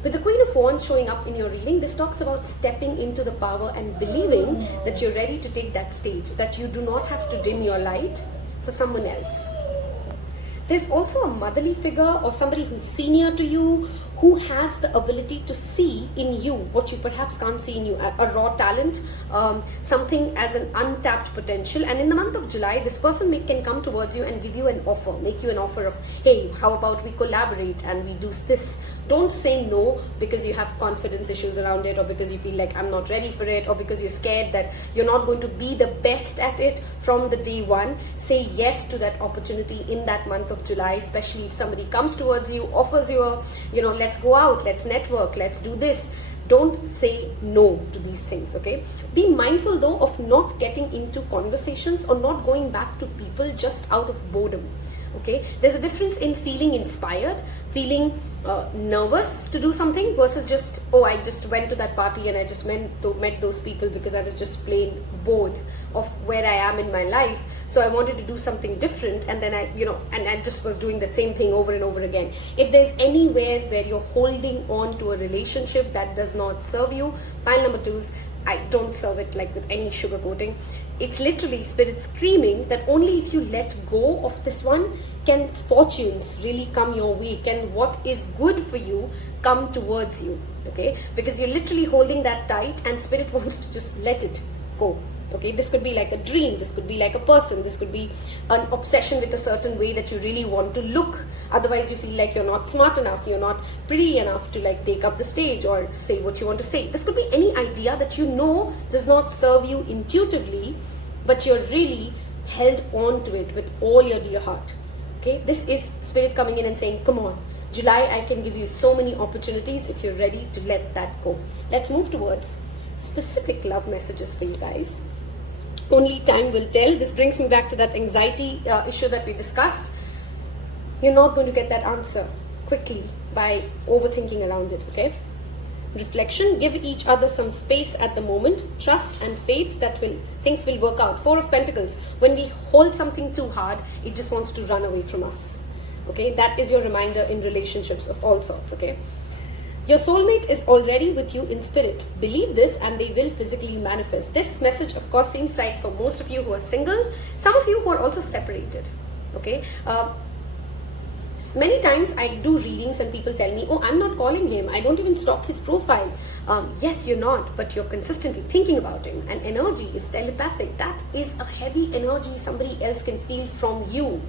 with the Queen of Wands showing up in your reading, this talks about stepping into the power and believing that you're ready to take that stage, that you do not have to dim your light for someone else. There's also a motherly figure or somebody who's senior to you, who has the ability to see in you what you perhaps can't see in you, a raw talent, something as an untapped potential. And in the month of July, this person can come towards you and give you an offer, make you an offer of, hey, how about we collaborate and we do this. Don't say no because you have confidence issues around it, or because you feel like I'm not ready for it, or because you're scared that you're not going to be the best at it from the day one. Say yes to that opportunity in that month of July, especially if somebody comes towards you, offers you a, let's go out, let's network, let's do this. Don't say no to these things, okay? Be mindful though of not getting into conversations or not going back to people just out of boredom, okay? There's a difference in feeling inspired, feeling nervous to do something versus just, oh, I just went to that party and I just met those people because I was just plain bored of where I am in my life, so I wanted to do something different, and then I just was doing the same thing over and over again. If there's anywhere where you're holding on to a relationship that does not serve you, pile number 2 is, I don't serve it like with any sugarcoating. It's literally spirit screaming that only if you let go of this one can fortunes really come your way, can what is good for you come towards you, okay? Because you're literally holding that tight and spirit wants to just let it go. Okay, this could be like a dream, this could be like a person, this could be an obsession with a certain way that you really want to look. Otherwise you feel like you're not smart enough, you're not pretty enough to like take up the stage or say what you want to say. This could be any idea that you know does not serve you intuitively, but you're really held on to it with all your dear heart. Okay, this is spirit coming in and saying, come on, July, I can give you so many opportunities if you're ready to let that go. Let's move towards specific love messages for you guys. Only time will tell. This brings me back to that anxiety issue that we discussed. You're not going to get that answer quickly by overthinking around it, okay? Reflection, give each other some space at the moment, trust and faith that things will work out. 4 of Pentacles, when we hold something too hard, it just wants to run away from us, okay? That is your reminder in relationships of all sorts, okay? Your soulmate is already with you in spirit. Believe this and they will physically manifest. This message, of course, seems like for most of you who are single, some of you who are also separated, okay? Many times I do readings and people tell me, oh, I'm not calling him, I don't even stalk his profile. Yes, you're not, but you're consistently thinking about him, and energy is telepathic. That is a heavy energy somebody else can feel from you,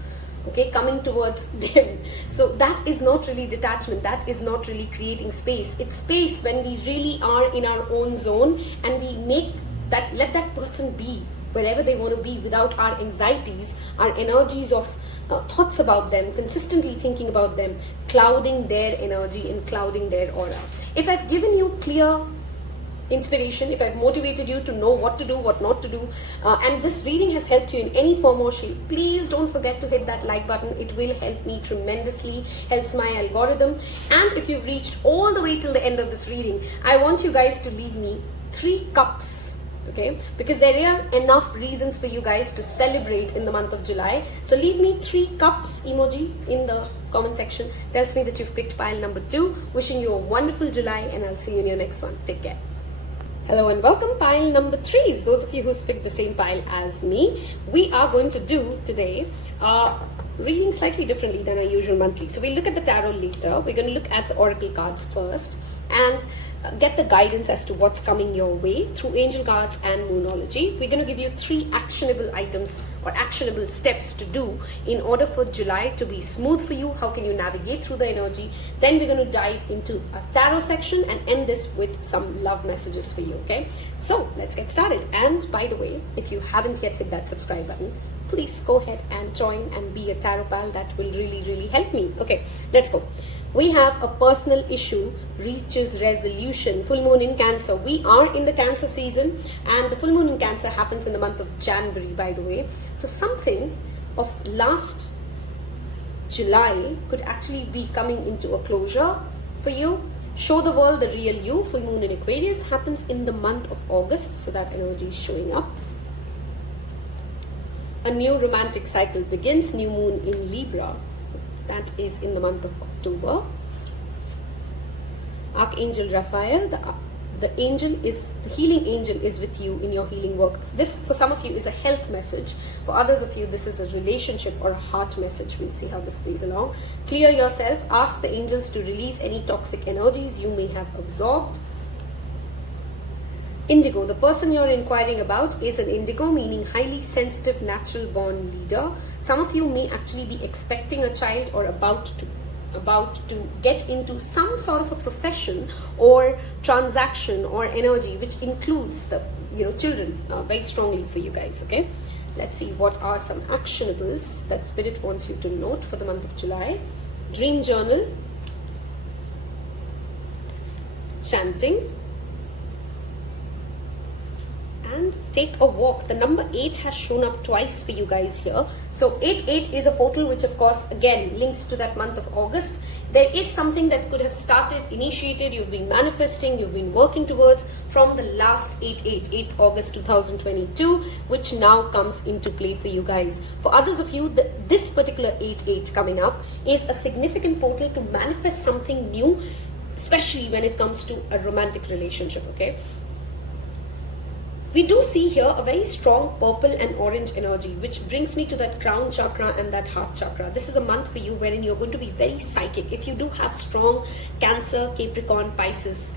okay, coming towards them. So that is not really detachment, that is not really creating space. It's space when we really are in our own zone and we let that person be wherever they want to be without our anxieties, our energies of thoughts about them, consistently thinking about them, clouding their energy and clouding their aura. If I've given you clear inspiration, if I've motivated you to know what to do, what not to do, and this reading has helped you in any form or shape, please don't forget to hit that like button. It will help me tremendously, helps my algorithm. And if you've reached all the way till the end of this reading, I want you guys to leave me 3 cups, okay? Because there are enough reasons for you guys to celebrate in the month of July. So leave me 3 cups emoji in the comment section. Tells me that you've picked pile number 2. Wishing you a wonderful July, and I'll see you in your next one. Take care. Hello and welcome, pile number 3s. Those of you who picked the same pile as me, we are going to do today reading slightly differently than our usual monthly. So we'll look at the tarot later. We're going to look at the oracle cards first and get the guidance as to what's coming your way through angel cards and moonology. We're going to give you 3 actionable items or actionable steps to do in order for July to be smooth for you. How can you navigate through the energy? Then we're going to dive into a tarot section and end this with some love messages for you, okay? So let's get started. And by the way, if you haven't yet hit that subscribe button, please go ahead and join and be a tarot pal. That will really help me. Okay, let's go. We have a personal issue reaches resolution. Full moon in Cancer. We are in the Cancer season, and the full moon in Cancer happens in the month of January, by the way. So something of last July could actually be coming into a closure for you. Show the world the real you. Full moon in Aquarius happens in the month of August, so that energy is showing up. A new romantic cycle begins. New moon in Libra. That is in the month of October. Archangel Raphael, the healing angel is with you in your healing work. This, for some of you, is a health message. For others of you, this is a relationship or a heart message. We'll see how this plays along. Clear yourself. Ask the angels to release any toxic energies you may have absorbed. Indigo, the person you're inquiring about is an indigo, meaning highly sensitive, natural born leader. Some of you may actually be expecting a child or about to get into some sort of a profession or transaction or energy which includes the children very strongly for you guys. Okay, let's see what are some actionables that spirit wants you to note for the month of July. Dream journal, chanting, take a walk. The number 8 has shown up twice for you guys here. So 8 is a portal which of course again links to that month of August. There is something that could have started, initiated, you've been manifesting, you've been working towards from the last 8 August 2022, which now comes into play for you guys. For others of you, this particular 8 coming up is a significant portal to manifest something new, especially when it comes to a romantic relationship, okay? We do see here a very strong purple and orange energy, which brings me to that crown chakra and that heart chakra. This is a month for you wherein you're going to be very psychic. If you do have strong Cancer, Capricorn, Pisces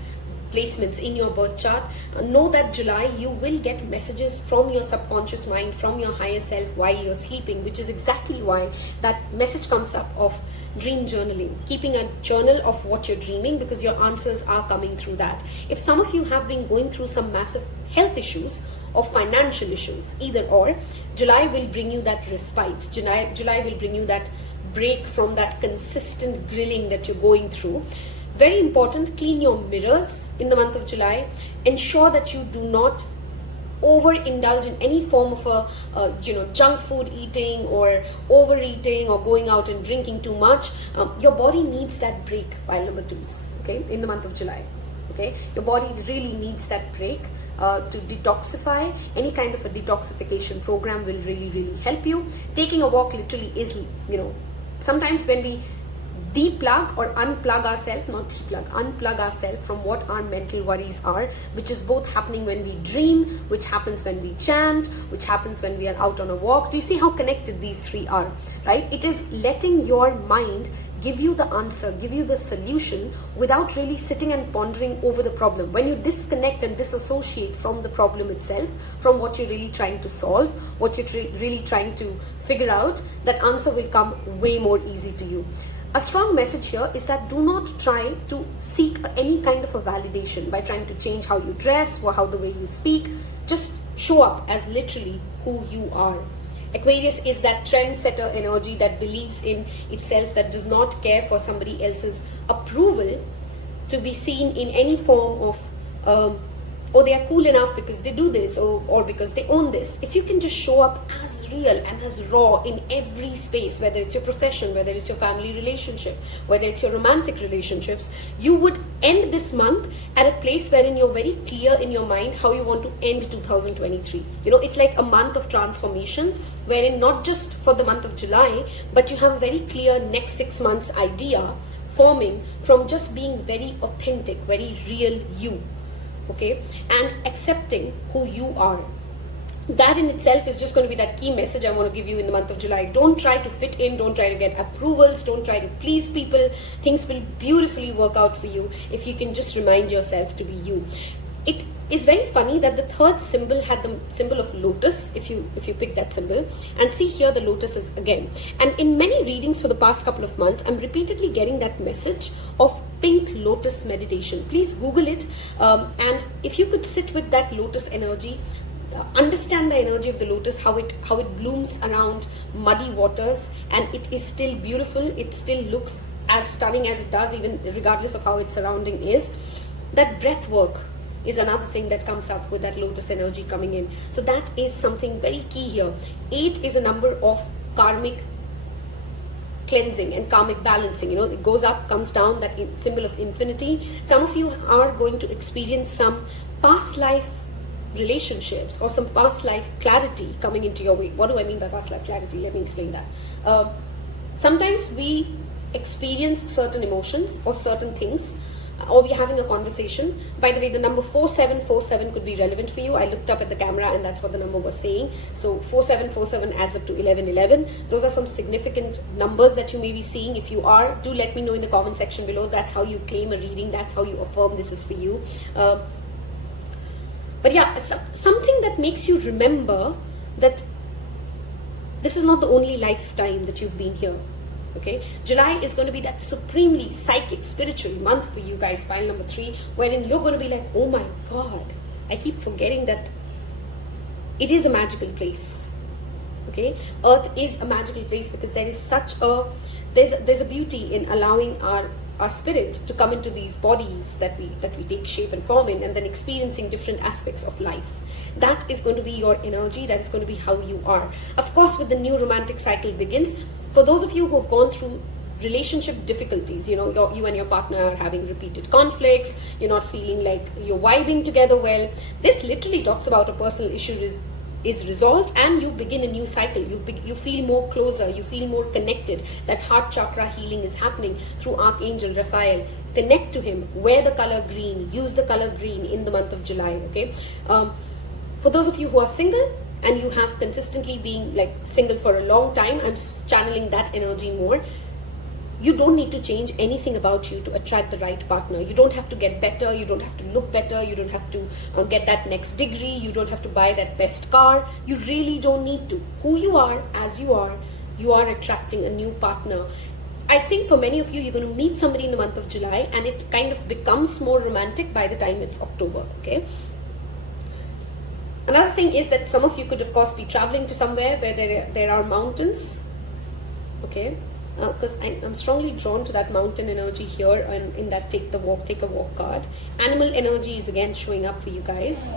placements in your birth chart, know that July you will get messages from your subconscious mind, from your higher self while you're sleeping, which is exactly why that message comes up of dream journaling, keeping a journal of what you're dreaming, because your answers are coming through that. If some of you have been going through some massive health issues or financial issues, either or, July will bring you that respite. July will bring you that break from that consistent grilling that you're going through. Very important, clean your mirrors in the month of July. Ensure that you do not overindulge in any form of junk food eating or overeating or going out and drinking too much. Your body needs that break, pile number 2s, okay, in the month of July. Okay, your body really needs that break to detoxify. Any kind of a detoxification program will really help you. Taking a walk literally is, sometimes when we deplug or unplug ourselves, not deplug, unplug ourselves from what our mental worries are, which is both happening when we dream, which happens when we chant, which happens when we are out on a walk. Do you see how connected these three are, right? It is letting your mind give you the answer, give you the solution without really sitting and pondering over the problem. When you disconnect and disassociate from the problem itself, from what you're really trying to solve, what you're really trying to figure out, that answer will come way more easy to you. A strong message here is that do not try to seek any kind of a validation by trying to change how you dress or how the way you speak. Just show up as literally who you are. Aquarius is that trendsetter energy that believes in itself, that does not care for somebody else's approval to be seen in any form of or they are cool enough because they do this or because they own this. If you can just show up as real and as raw in every space, whether it's your profession, whether it's your family relationship, whether it's your romantic relationships, you would end this month at a place wherein you're very clear in your mind how you want to end 2023. It's like a month of transformation, wherein not just for the month of July, but you have a very clear next 6 months idea forming from just being very authentic, very real you. Okay, and accepting who you are. That in itself is just going to be that key message I want to give you in the month of July. Don't try to fit in, don't try to get approvals, don't try to please people. Things will beautifully work out for you if you can just remind yourself to be you. It is very funny that the third symbol had the symbol of lotus, if you pick that symbol, and see here the lotus is again. And in many readings for the past couple of months, I'm repeatedly getting that message of pink lotus meditation. Please Google it, and if you could sit with that lotus energy, understand the energy of the lotus, how it blooms around muddy waters, and it is still beautiful, it still looks as stunning as it does, even regardless of how its surrounding is. That breath work is another thing that comes up with that lotus energy coming in. So that is something very key here. 8 is a number of karmic cleansing and karmic balancing. It goes up, comes down, that symbol of infinity. Some of you are going to experience some past life relationships or some past life clarity coming into your way. What do I mean by past life clarity? Let me explain that. Sometimes we experience certain emotions or certain things, or we're having a conversation. By the way, the number 4747 could be relevant for you. I looked up at the camera and that's what the number was saying. So 4747 adds up to 1111. Those are some significant numbers that you may be seeing. If you are, do let me know in the comment section below. That's how you claim a reading. That's how you affirm this is for you. But yeah, something that makes you remember that this is not the only lifetime that you've been here. Okay, July is going to be that supremely psychic, spiritual month for you guys, pile number 3, wherein you're going to be like, oh my God, I keep forgetting that it is a magical place. Okay, Earth is a magical place because there is such a, there's a beauty in allowing our our spirit to come into these bodies that we take shape and form in, and then experiencing different aspects of life. That is going to be your energy. That is going to be how you are. Of course, with the new romantic cycle begins, for those of you who have gone through relationship difficulties, you and your partner are having repeated conflicts, you're not feeling like you're vibing together well, this literally talks about a personal issue is resolved, and you begin a new cycle. You feel more closer, you feel more connected. That heart chakra healing is happening through Archangel Raphael. Connect to him, wear the color green, use the color green in the month of July, okay? For those of you who are single and you have consistently been like single for a long time, I'm channeling that energy more. You don't need to change anything about you to attract the right partner. You don't have to get better. You don't have to look better. You don't have to get that next degree. You don't have to buy that best car. You really don't need to. Who you are, as you are attracting a new partner. I think for many of you, you're going to meet somebody in the month of July, and it kind of becomes more romantic by the time it's October, okay? Another thing is that some of you could, of course, be traveling to somewhere where there are mountains, okay? Because I'm strongly drawn to that mountain energy here, and in that take a walk card. Animal energy is again showing up for you guys.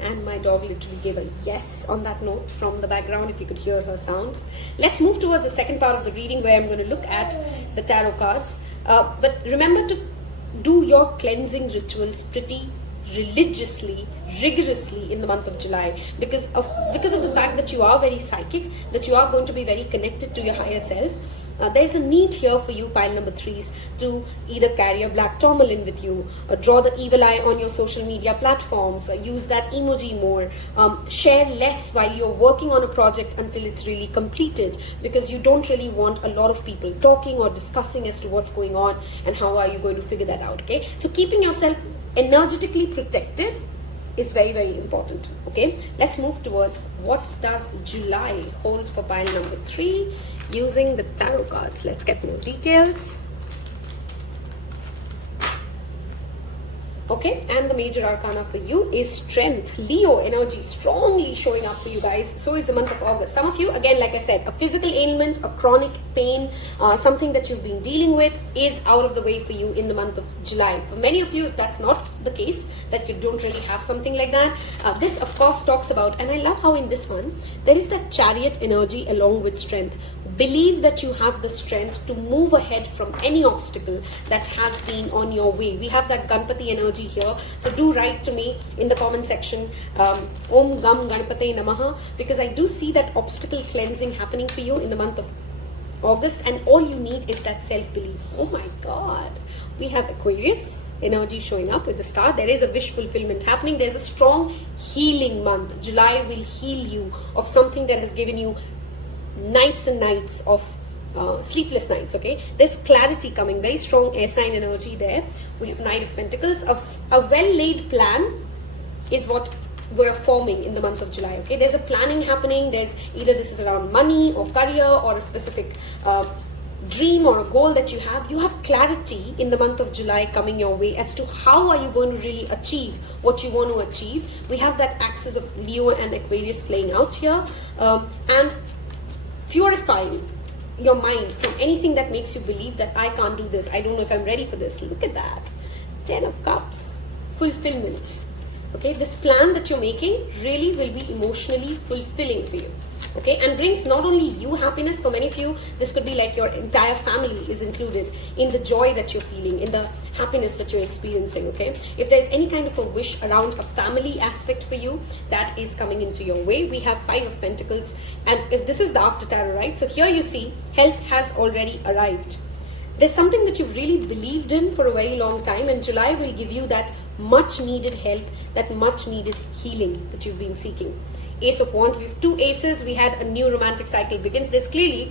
And my dog literally gave a yes on that note from the background, if you could hear her sounds. Let's move towards the second part of the reading, where I'm going to look at the tarot cards. But remember to do your cleansing rituals pretty religiously, rigorously in the month of July, because of the fact that you are very psychic, that you are going to be very connected to your higher self. There's a need here for you, pile number 3s, to either carry a black tourmaline with you, draw the evil eye on your social media platforms, use that emoji more, share less while you're working on a project until it's really completed, because you don't really want a lot of people talking or discussing as to what's going on and how are you going to figure that out, okay? So keeping yourself energetically protected is very, very important, okay? Let's move towards what does July hold for pile number 3 using the tarot cards. Let's get more details. Okay, and the major arcana for you is strength. Leo energy strongly showing up for you guys. So is the month of August. Some of you, again, like I said, a physical ailment, a chronic pain, something that you've been dealing with is out of the way for you in the month of July. For many of you, if that's not the case, that you don't really have something like that, this of course talks about, and I love how in this one, there is that chariot energy along with strength. Believe that you have the strength to move ahead from any obstacle that has been on your way. We have that Ganpati energy here. So do write to me in the comment section, Om Gam Ganpate Namaha, because I do see that obstacle cleansing happening for you in the month of August, and all you need is that self-belief. Oh my God. We have Aquarius energy showing up with the star. There is a wish fulfillment happening. There's a strong healing month. July will heal you of something that has given you nights and nights of sleepless nights, okay? There's clarity coming, very strong air sign energy there. We have Knight of Pentacles. A well-laid plan is what we're forming in the month of July, okay? There's a planning happening. There's either this is around money or career or a specific dream or a goal that you have. You have clarity in the month of July coming your way as to how are you going to really achieve what you want to achieve. We have that axis of Leo and Aquarius playing out here, and purifying your mind from anything that makes you believe that I can't do this, I don't know if I'm ready for this. Look at that. 10 of Cups. Fulfillment. Okay, this plan that you're making really will be emotionally fulfilling for you. Okay, and brings not only you happiness. For many of you, this could be like your entire family is included in the joy that you're feeling, in the happiness that you're experiencing, okay? If there's any kind of a wish around a family aspect for you, that is coming into your way. We have 5 of Pentacles, and if this is the after tarot, right? So here you see, health has already arrived. There's something that you've really believed in for a very long time, and July will give you that much needed help, that much needed healing that you've been seeking. Ace of Wands, we have 2 aces. We had a new romantic cycle begins. There's clearly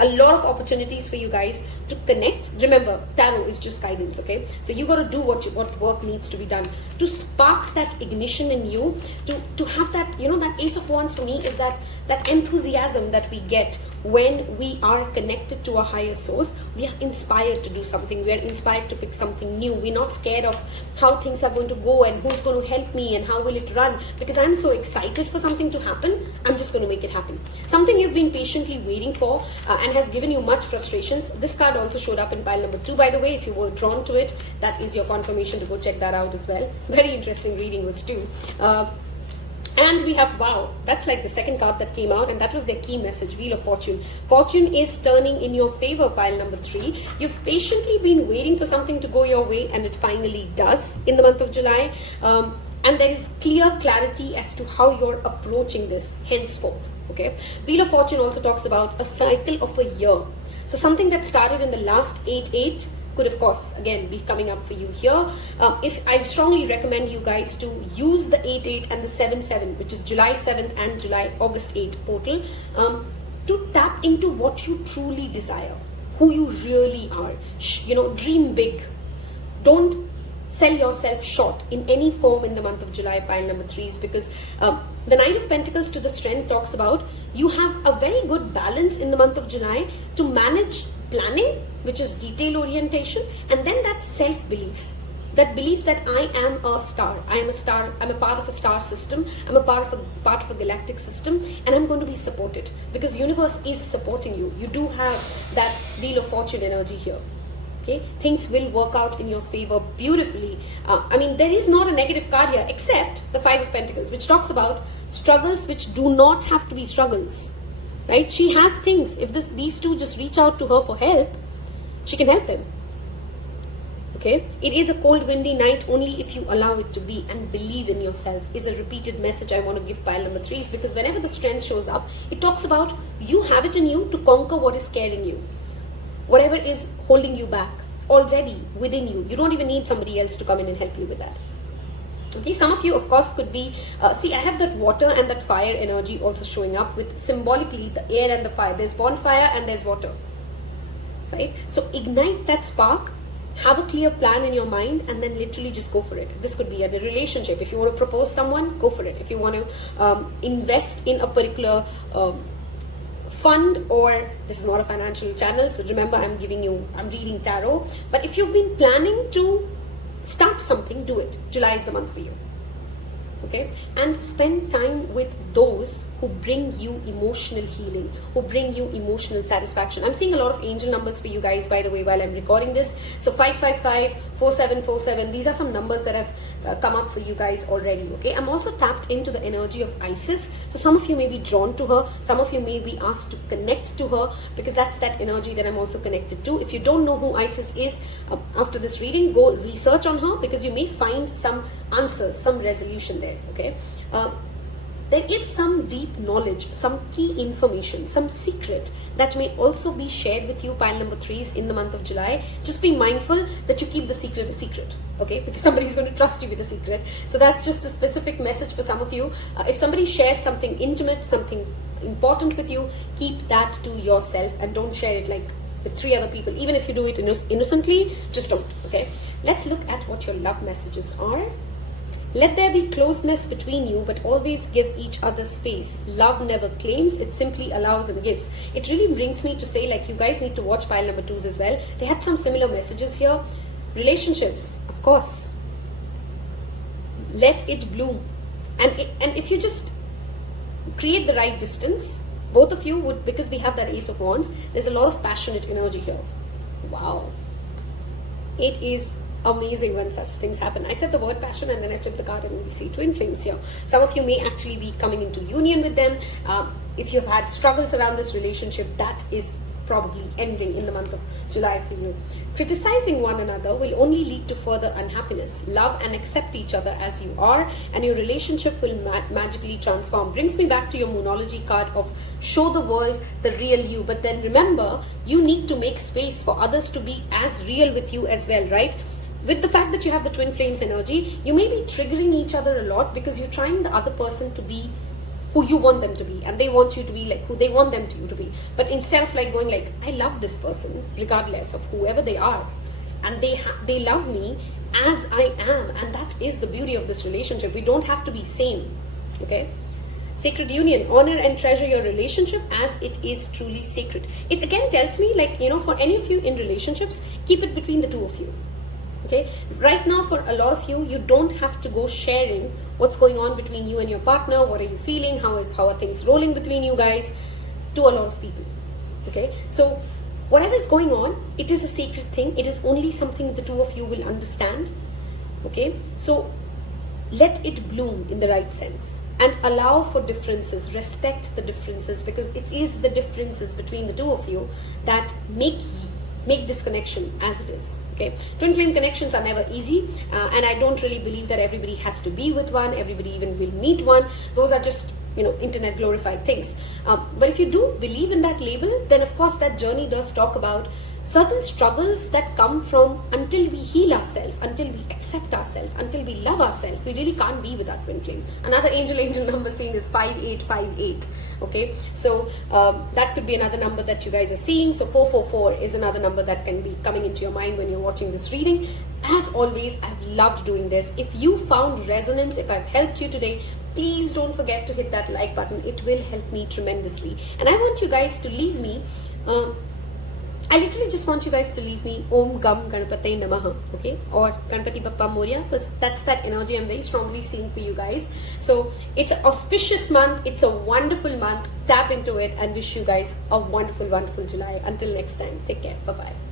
a lot of opportunities for you guys to connect. Remember, tarot is just guidance, okay? So you got to do what work needs to be done to spark that ignition in you, to have that, you know, that Ace of Wands for me is that enthusiasm that we get when we are connected to a higher source, we are inspired to do something. We are inspired to pick something new. We're not scared of how things are going to go and who's going to help me and how will it run, because I'm so excited for something to happen. I'm just going to make it happen. Something you've been patiently waiting for and has given you much frustrations. This card also showed up in pile number 2, by the way. If you were drawn to it, that is your confirmation to go check that out as well. Very interesting reading was too. And we have, wow, that's like the second card that came out, and that was their key message, Wheel of Fortune. Fortune is turning in your favor, pile number 3. You've patiently been waiting for something to go your way, and it finally does in the month of July. And there is clear clarity as to how you're approaching this henceforth, okay? Wheel of Fortune also talks about a cycle of a year. So something that started in the last 8/8 could, of course, again be coming up for you here. If I strongly recommend you guys to use the 8/8 and the 7/7, which is July 7th and August 8th portal, to tap into what you truly desire, who you really are. Dream big. Don't sell yourself short in any form in the month of July, pile number 3s, because the Knight of Pentacles to the Strength talks about you have a very good balance in the month of July to manage planning, which is detail orientation, and then that self-belief. That belief that I am a star, I'm a part of a star system, I'm a part of a galactic system, and I'm going to be supported because universe is supporting you. You do have that Wheel of Fortune energy here. Okay, things will work out in your favor beautifully. There is not a negative card here except the 5 of Pentacles, which talks about struggles which do not have to be struggles. Right? She has things. If these two just reach out to her for help, she can help them. Okay? It is a cold, windy night only if you allow it to be, and believe in yourself is a repeated message I want to give pile number 3s, because whenever the strength shows up, it talks about you have it in you to conquer what is scaring you. Whatever is holding you back already within you. You don't even need somebody else to come in and help you with that. Okay, some of you, of course, could be, I have that water and that fire energy also showing up with symbolically the air and the fire. There's bonfire and there's water, right? So ignite that spark, have a clear plan in your mind, and then literally just go for it. This could be a relationship. If you want to propose someone, go for it. If you want to invest in a particular fund, or this is not a financial channel, so remember I'm reading tarot, but if you've been planning to start something, do it. July is the month for you. Okay, and spend time with those who bring you emotional healing, who bring you emotional satisfaction. I'm seeing a lot of angel numbers for you guys, by the way, while I'm recording this. So 555, 4747, these are some numbers that have come up for you guys already. Okay, I'm also tapped into the energy of Isis. So some of you may be drawn to her, some of you may be asked to connect to her, because that's that energy that I'm also connected to. If you don't know who Isis is, after this reading, go research on her, because you may find some answers, some resolution there. Okay, there is some deep knowledge, some key information, some secret that may also be shared with you, pile number 3s, in the month of July. Just be mindful that you keep the secret a secret, okay? Because somebody's going to trust you with a secret. So that's just a specific message for some of you. If somebody shares something intimate, something important with you, keep that to yourself and don't share it like with 3 other people. Even if you do it innocently, just don't, okay? Let's look at what your love messages are. Let there be closeness between you, but always give each other space. Love never claims, it simply allows and gives. It really brings me to say, like, you guys need to watch pile number 2s as well. They had some similar messages here. Relationships, of course. Let it bloom. And if you just create the right distance, both of you would, because we have that Ace of Wands, there's a lot of passionate energy here. Wow. It is amazing when such things happen. I said the word passion and then I flipped the card and we see twin flames here. Some of you may actually be coming into union with them. If you've had struggles around this relationship, that is probably ending in the month of July for you. Criticizing one another will only lead to further unhappiness. Love and accept each other as you are, and your relationship will magically transform. Brings me back to your Moonology card of show the world the real you. But then remember, you need to make space for others to be as real with you as well, right? With the fact that you have the twin flames energy, you may be triggering each other a lot because you're trying the other person to be who you want them to be, and they want you to be like who they want them to be. But instead of like going like, I love this person regardless of whoever they are, and they love me as I am, and that is the beauty of this relationship. We don't have to be same, okay? Sacred union, honor and treasure your relationship as it is truly sacred. It again tells me, like, for any of you in relationships, keep it between the two of you. Okay, right now for a lot of you, you don't have to go sharing what's going on between you and your partner. What are you feeling? How are things rolling between you guys? To a lot of people. Okay, so whatever is going on, it is a sacred thing. It is only something the two of you will understand. Okay, so let it bloom in the right sense and allow for differences, respect the differences, because it is the differences between the two of you that make this connection as it is. Okay, twin flame connections are never easy, and I don't really believe that everybody has to be with one, everybody even will meet one. Those are just internet glorified things. But if you do believe in that label, then of course that journey does talk about certain struggles that come from until we heal ourselves, until we accept ourselves, until we love ourselves. We really can't be with our twin flame. Another angel number seen is 5858. Okay, so that could be another number that you guys are seeing. So 444 is another number that can be coming into your mind when you're watching this reading. As always, I've loved doing this. If you found resonance, if I've helped you today, please don't forget to hit that like button. It will help me tremendously. And I want you guys to leave me, I literally just want you guys to leave me Om Gam Ganapate Namaha, okay, or Ganpati Bappa Moria, because that's that energy I'm very strongly seeing for you guys. So it's an auspicious month, it's a wonderful month. Tap into it and wish you guys a wonderful, wonderful July. Until next time, take care. Bye-bye.